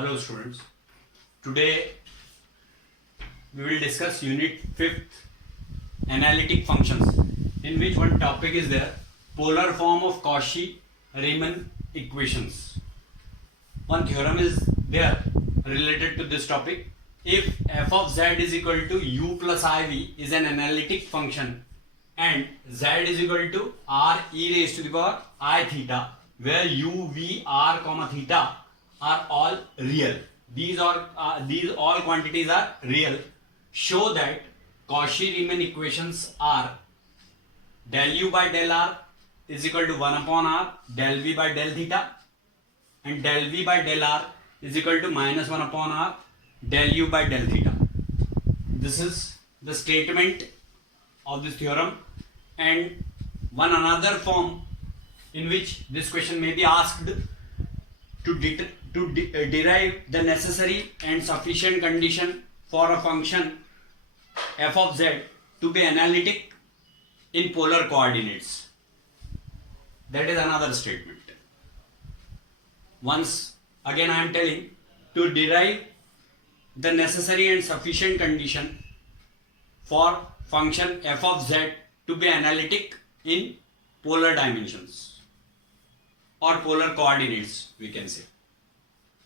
Hello students, today we will discuss unit 5th analytic functions, in which one topic is there: polar form of Cauchy-Riemann equations. One theorem is there related to this topic. If f of z is equal to u plus iv is an analytic function and z is equal to r e raised to the power I theta, where u, v, r, comma theta are all real. These all quantities are real. Show that Cauchy-Riemann equations are del u by del r is equal to 1 upon r del v by del theta, and del v by del r is equal to minus 1 upon r del u by del theta. This is the statement of this theorem, and one another form in which this question may be asked to derive the necessary and sufficient condition for a function f of z to be analytic in polar coordinates. That is another statement. Once again I am telling, to derive the necessary and sufficient condition for function f of z to be analytic in polar dimensions or polar coordinates, we can say.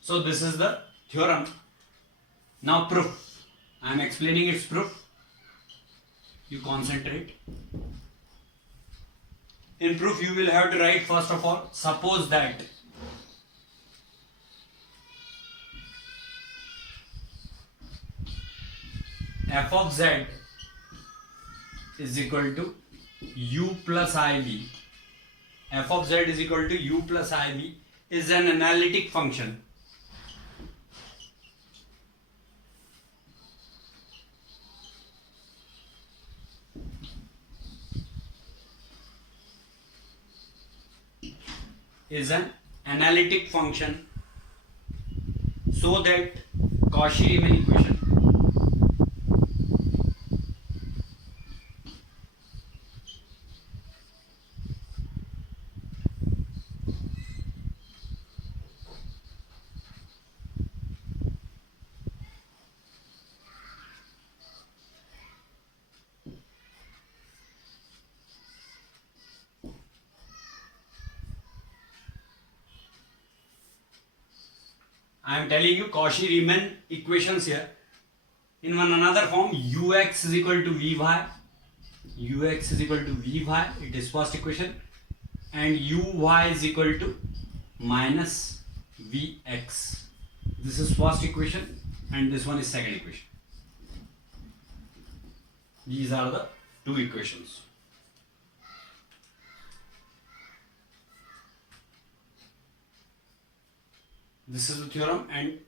So this is the theorem. Now proof. I am explaining its proof. You concentrate. In proof you will have to write, first of all, suppose that f of z is equal to u plus iv. F of z is equal to u plus iv is an analytic function. Is an analytic function, so that Cauchy-Riemann equation I am telling you Cauchy-Riemann equations here in one another form. Ux is equal to vy, ux is equal to vy, it is first equation, and uy is equal to minus vx. This is first equation and this one is second equation. These are the two equations. This is the theorem, and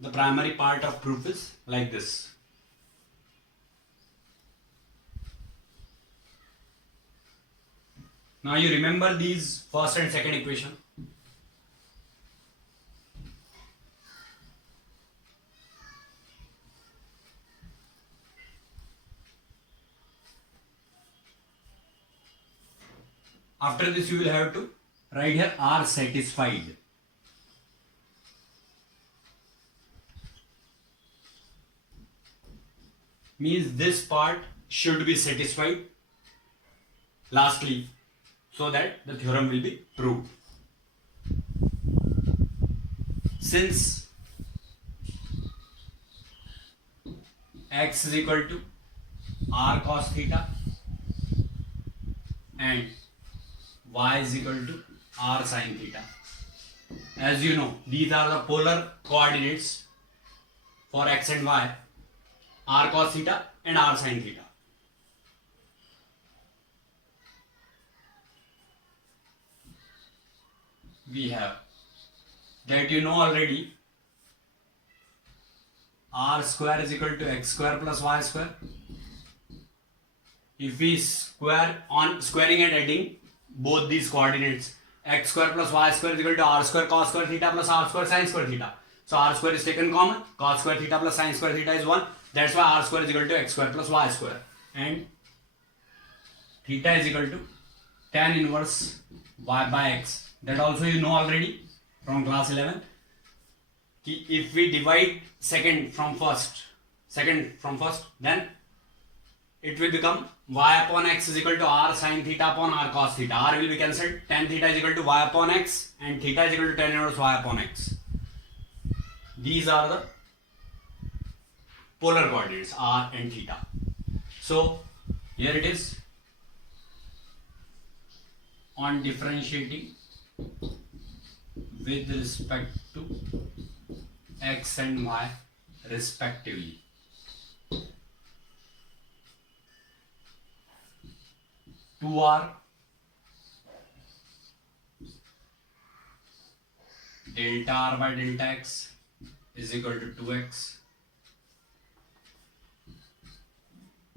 the primary part of proof is like this. Now you remember these first and second equation. After this you will have to write here R satisfied. Means this part should be satisfied lastly, so that the theorem will be proved. Since x is equal to r cos theta and y is equal to r sin theta, as you know, these are the polar coordinates for x and y, r cos theta and r sin theta. We have that, you know already, r square is equal to x square plus y square. If we square on squaring and adding both these coordinates, x square plus y square is equal to r square cos square theta plus r square sin square theta. So r square is taken common, cos square theta plus sin square theta is 1. That's why r square is equal to x square plus y square, and theta is equal to tan inverse y by x. That also you know already from class 11. कि if we divide second from first, then it will become y upon x is equal to r sin theta upon r cos theta. R will be cancelled. Tan theta is equal to y upon x and theta is equal to tan inverse y upon x. These are the polar coordinates r and theta. So here it is. On differentiating with respect to x and y respectively, two are delta r by delta x is equal to 2x,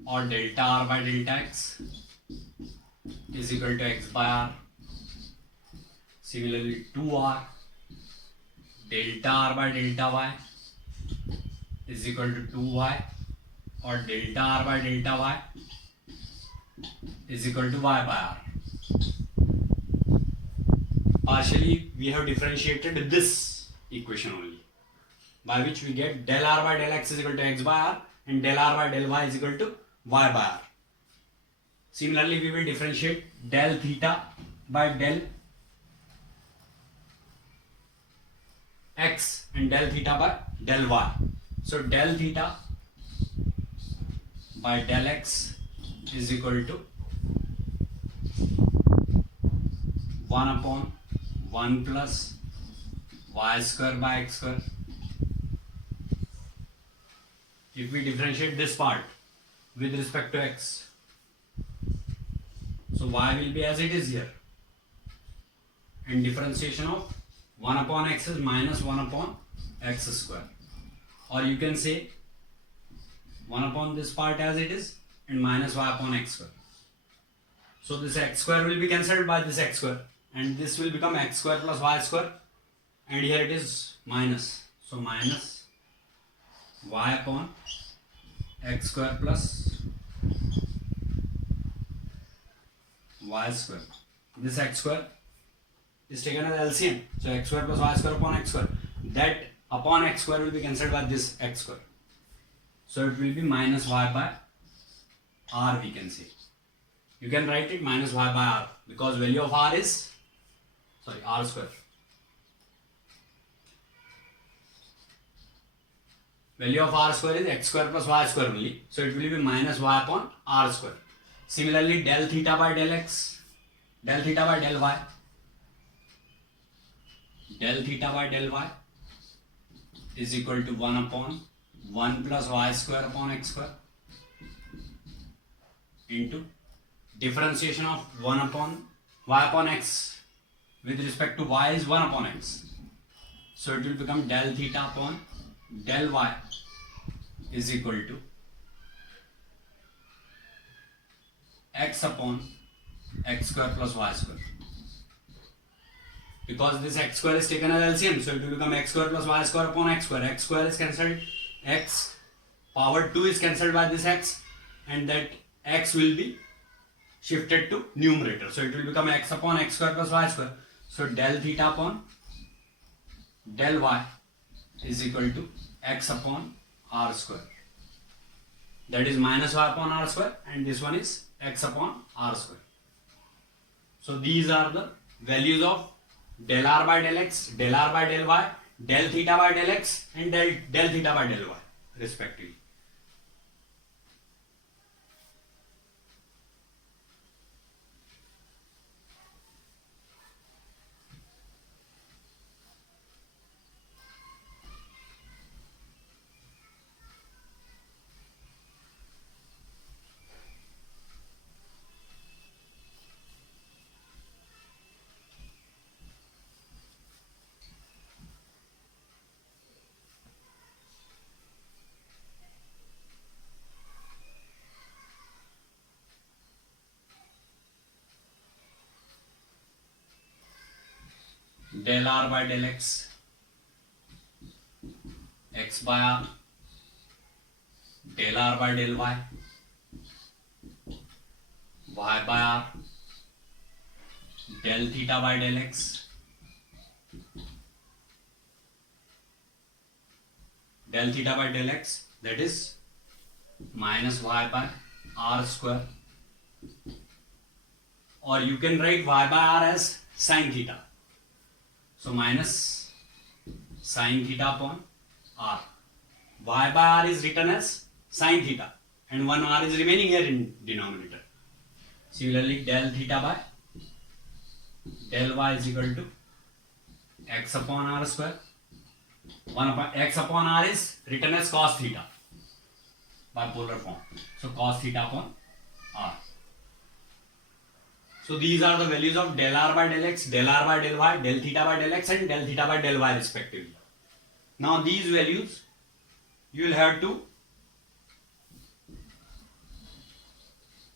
or delta r by delta x is equal to x by r. Similarly, 2r delta r by delta y is equal to 2y, or delta r by delta y is equal to y by r. Partially we have differentiated this equation only, by which we get del r by del x is equal to x by r and del r by del y is equal to y by r. Similarly, we will differentiate del theta by del x and del theta by del y. So del theta by del x is equal to 1 upon 1 plus y square by x square. If we differentiate this part with respect to x, so y will be as it is here, and differentiation of 1 upon x is minus 1 upon x square, or you can say 1 upon this part as it is and minus y upon x square. So this x square will be cancelled by this x square, and this will become x square plus y square, and here it is minus, so minus y upon x square plus y square. This x square is taken as LCM, so x square plus y square upon x square. That upon x square will be cancelled by this x square, so it will be minus y by r, we can say. You can write it minus y by r, because value of r is r square. Value of r square is x square plus y square only, so it will be minus y upon r square. Similarly, del theta by del x, del theta by del y, del theta by del y is equal to 1 upon 1 plus y square upon x square into differentiation of 1 upon y upon x with respect to y is 1 upon x. So it will become del theta upon del y is equal to x upon x square plus y square. Because this x square is taken as LCM, so it will become x square plus y square upon x square. X square is cancelled, x power 2 is cancelled by this x, and that x will be shifted to numerator. So it will become x upon x square plus y square. So del theta upon del y is equal to x upon r square. That is minus y upon r square, and this one is x upon r square. So these are the values of del r by del x, del r by del y, del theta by del x, and del theta by del y respectively. Del r by del x, x by r, del r by del y, y by r, del theta by del x, del theta by del x, that is minus y by r square, or you can write y by r as sin theta. So minus sin theta upon r. Y by r is written as sin theta and one r is remaining here in denominator. Similarly, del theta by del y is equal to x upon r square. 1 upon x upon r is written as cos theta by polar form. So cos theta upon r. So these are the values of del r by del x, del r by del y, del theta by del x and del theta by del y respectively. Now these values you will have to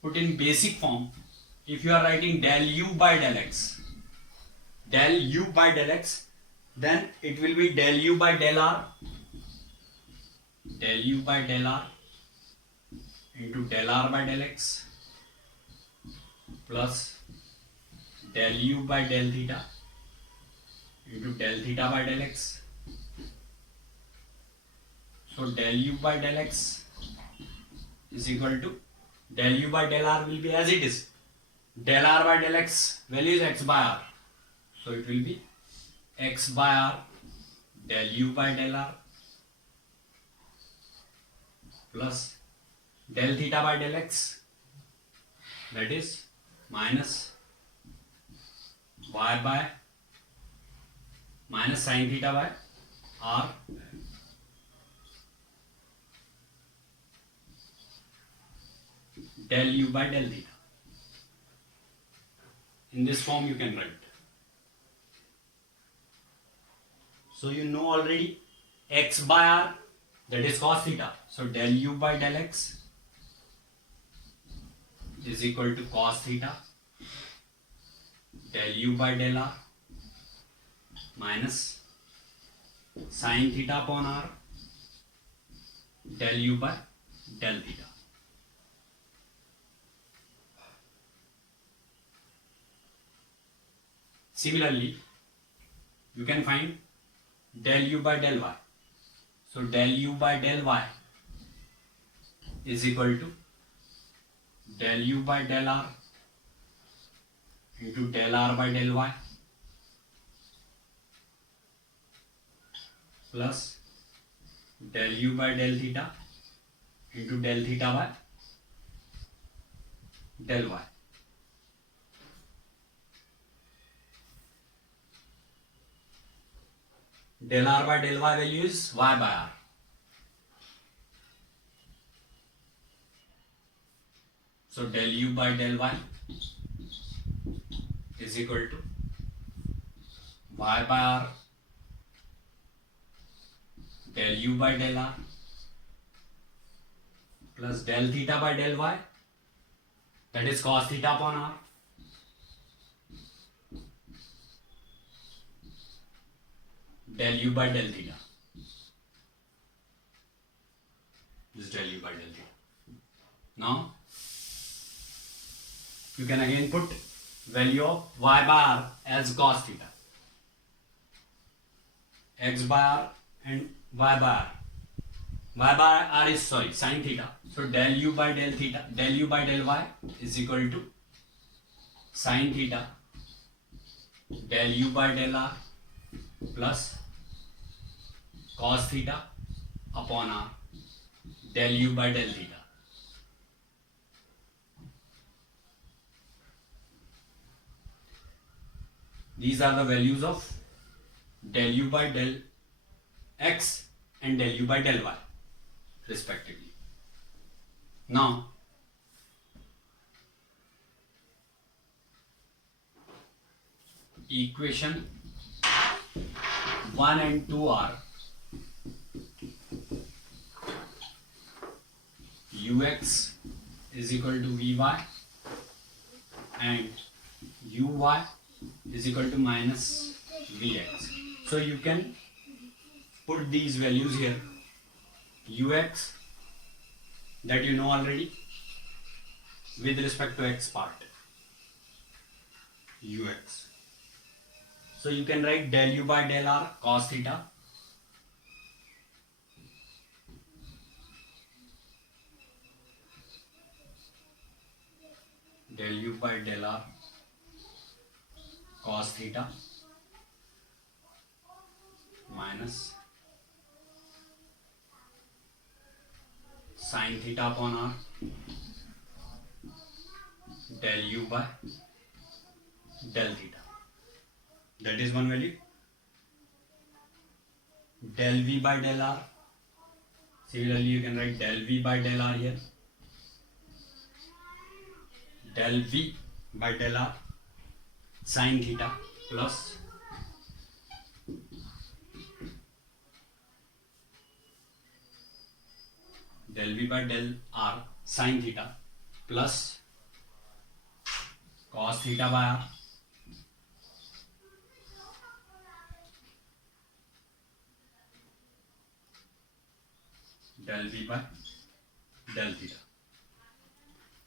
put in basic form. If you are writing del u by del x, then it will be del u by del r into del r by del x plus del u by del theta into del theta by del x. So del u by del x is equal to del u by del r will be as it is. Del r by del x value is x by r. So it will be x by r del u by del r plus del theta by del x, that is minus y by minus sin theta by r del u by del theta. In this form you can write. So you know already x by r, that is cos theta. So del u by del x is equal to cos theta del u by del r minus sin theta upon r del u by del theta. Similarly, you can find del u by del y. So del u by del y is equal to del u by del r into del r by del y plus del u by del theta into del theta by del y. Del r by del y value is y by r. So del u by del y is equal to y by r del u by del r plus del theta by del y, that is cos theta upon r, del u by del theta. This del u by del theta. Now you can again put value of y by r as cos theta, x by r and y by r. Y by r is sin theta. So del u by del theta, del u by del y is equal to sin theta del u by del r plus cos theta upon r del u by del theta. These are the values of del u by del x and del u by del y respectively. Now equation 1 and 2 are ux is equal to vy and uy is equal to minus vx. So you can put these values here. Ux, that you know already, with respect to x part, ux. So you can write del u by del r cos theta del u by del r cos theta minus sin theta upon r del u by del theta. That is one value. Del v by del r. Similarly, you can write del v by del r here. Del v by del r sin theta plus del v by del r sin theta plus cos theta by r del v by del theta.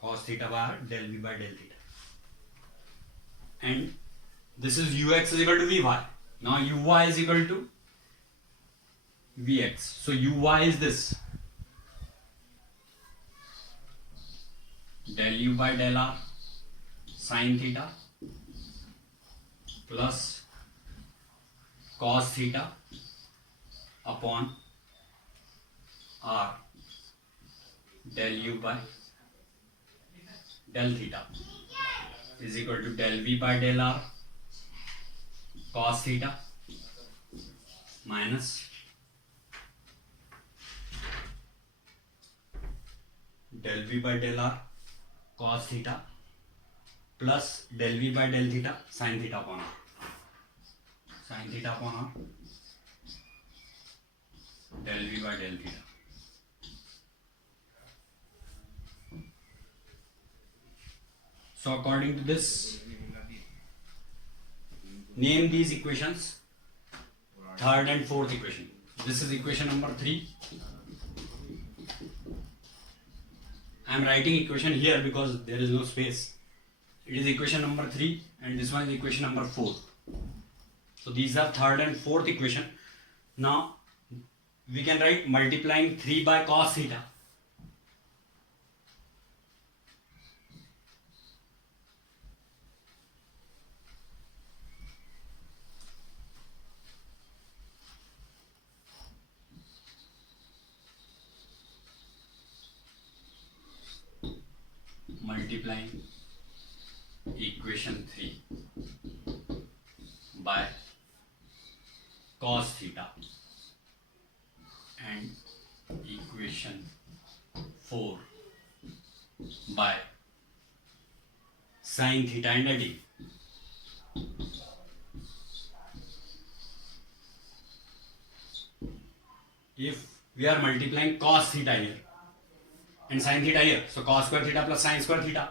Cos theta by r del v by del theta. And this is ux is equal to vy. Now uy is equal to vx. So uy is this del u by del r sin theta plus cos theta upon r del u by del theta is equal to del v by del r cos theta minus del v by del r cos theta plus del v by del theta sin theta upon r. Sin theta upon r del v by del theta. So according to this, name these equations, third and fourth equation. This is equation number 3. I am writing equation here because there is no space. It is equation number 3 and this one is equation number 4. So these are third and fourth equation. Now we can write multiplying 3 by cos theta. Multiplying equation 3 by cos theta and equation 4 by sin theta and d. If we are multiplying cos theta here and sin theta here, so cos square theta plus sin square theta,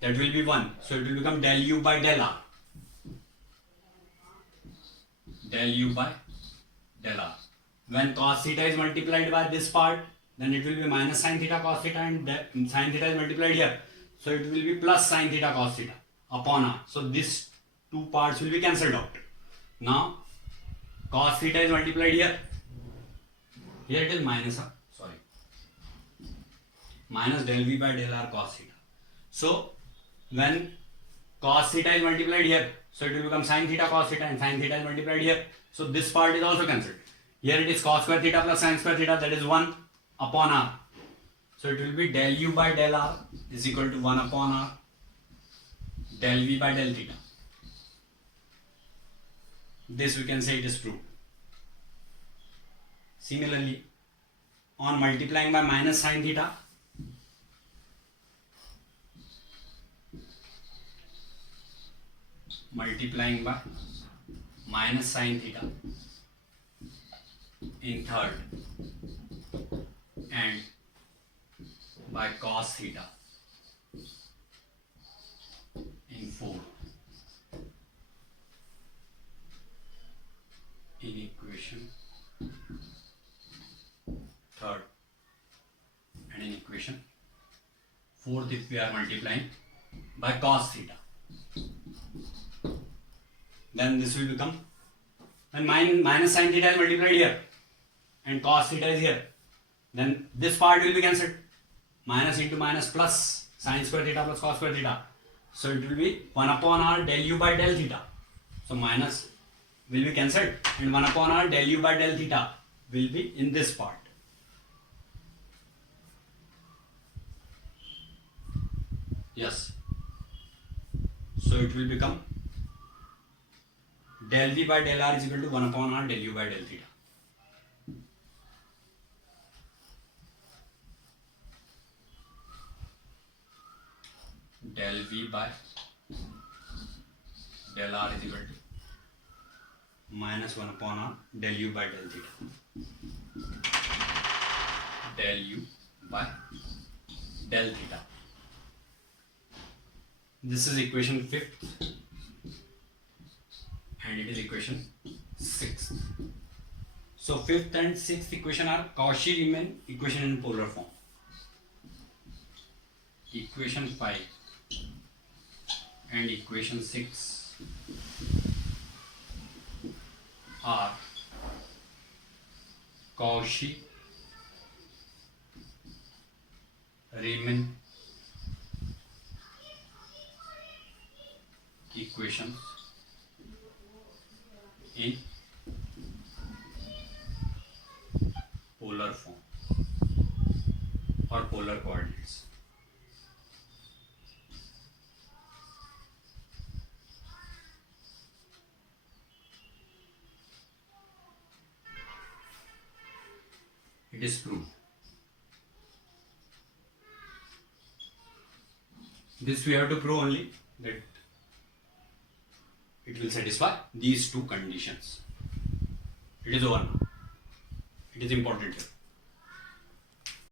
that will be 1. So it will become del u by del r. Del u by del r. When cos theta is multiplied by this part, then it will be minus sin theta cos theta, and sin theta is multiplied here. So it will be plus sin theta cos theta upon r. So these two parts will be cancelled out. Now cos theta is multiplied here. Here it is minus minus del v by del r cos theta. So when cos theta is multiplied here, so it will become sin theta cos theta, and sin theta is multiplied here. So this part is also cancelled. Here it is cos square theta plus sin square theta, that is 1 upon r. So it will be del u by del r is equal to 1 upon r del v by del theta. This we can say it is true. Similarly, on multiplying by minus sin theta, multiplying by minus sin theta in third and by cos theta in fourth. In equation third and in equation fourth, if we are multiplying by cos theta, then this will become, when minus sin theta is multiplied here and cos theta is here, then this part will be cancelled. Minus into minus plus Sin square theta plus cos square theta. So it will be 1 upon r del u by del theta. So minus will be cancelled and 1 upon r del u by del theta will be in this part. Yes. So it will become del v by del r is equal to 1 upon r del u by del theta. Del v by del r is equal to minus 1 upon r del u by del theta. Del u by del theta. This is equation 5th and it is equation 6th. So 5th and 6th equation are Cauchy-Riemann equation in polar form. Equation 5 and equation 6 are Cauchy-Riemann equations in polar form or polar coordinates. It is proved. This we have to prove only that it will satisfy these two conditions. It is over now. It is important here.